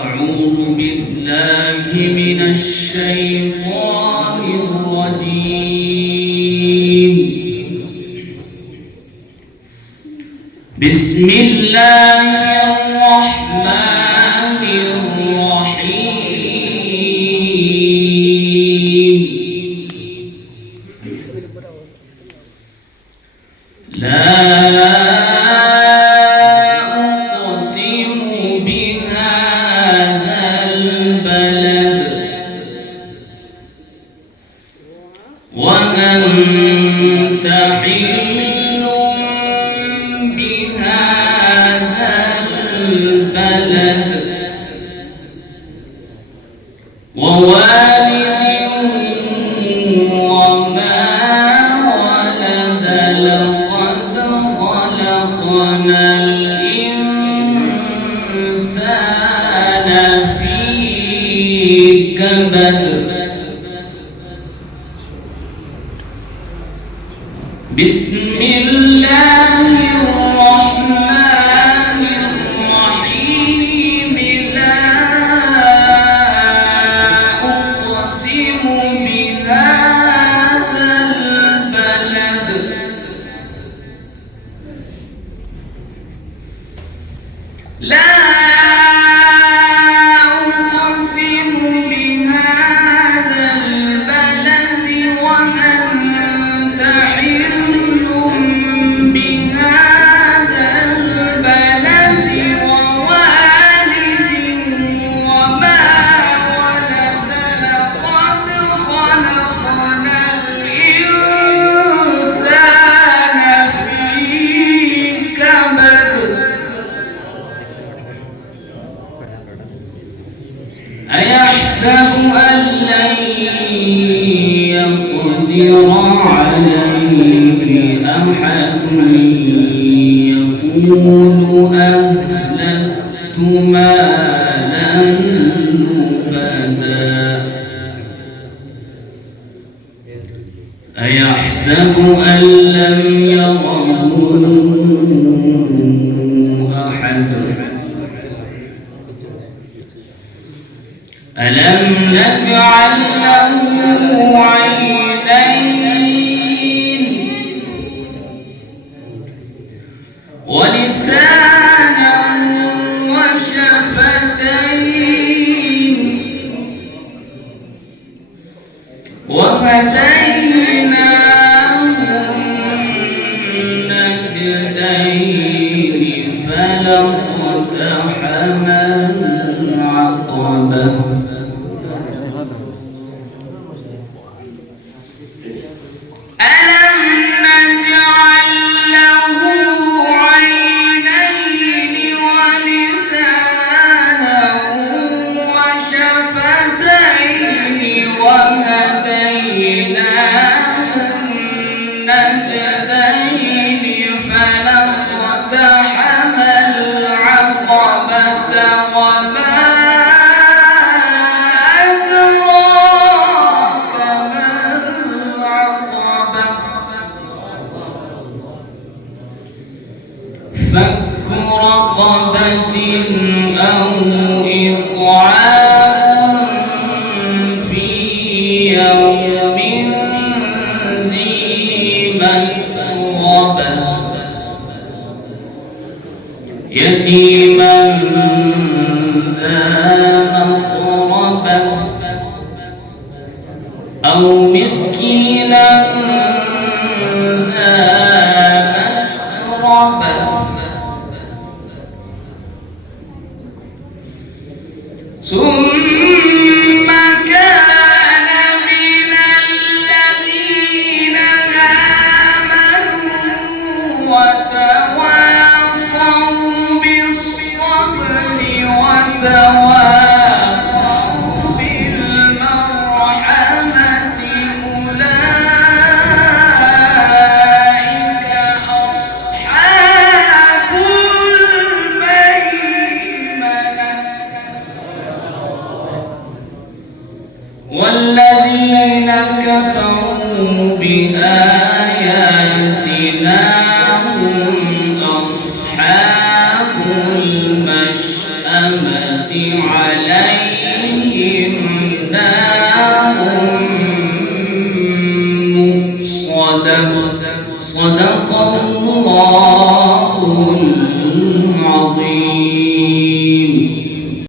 أعوذ بالله من الشيطان الرجيم. بسم الله الرحمن الرحيم. لا وأنت حل بهذا البلد ووالد وما ولد لقد خلقنا الإنسان في كبد. بسم الله الرحمن الرحيم. لا أقسم بهذا البلد لا أيحسب أن لن يقدر عليه أحد يقول أهلكت مالا لبدا. أيحسب أن لم يره أحد. ألم نجعل له عينين ولسانا وشفتين وهديناه النجدين فلا اقتحم العقبة. فك رقبة أو إطعام في يوم ذي مسغبة يتيما ذا مقربة أو مسكينا ذا متربة ثم كان من الذين آمنوا وتواصوا بالصبر بآيات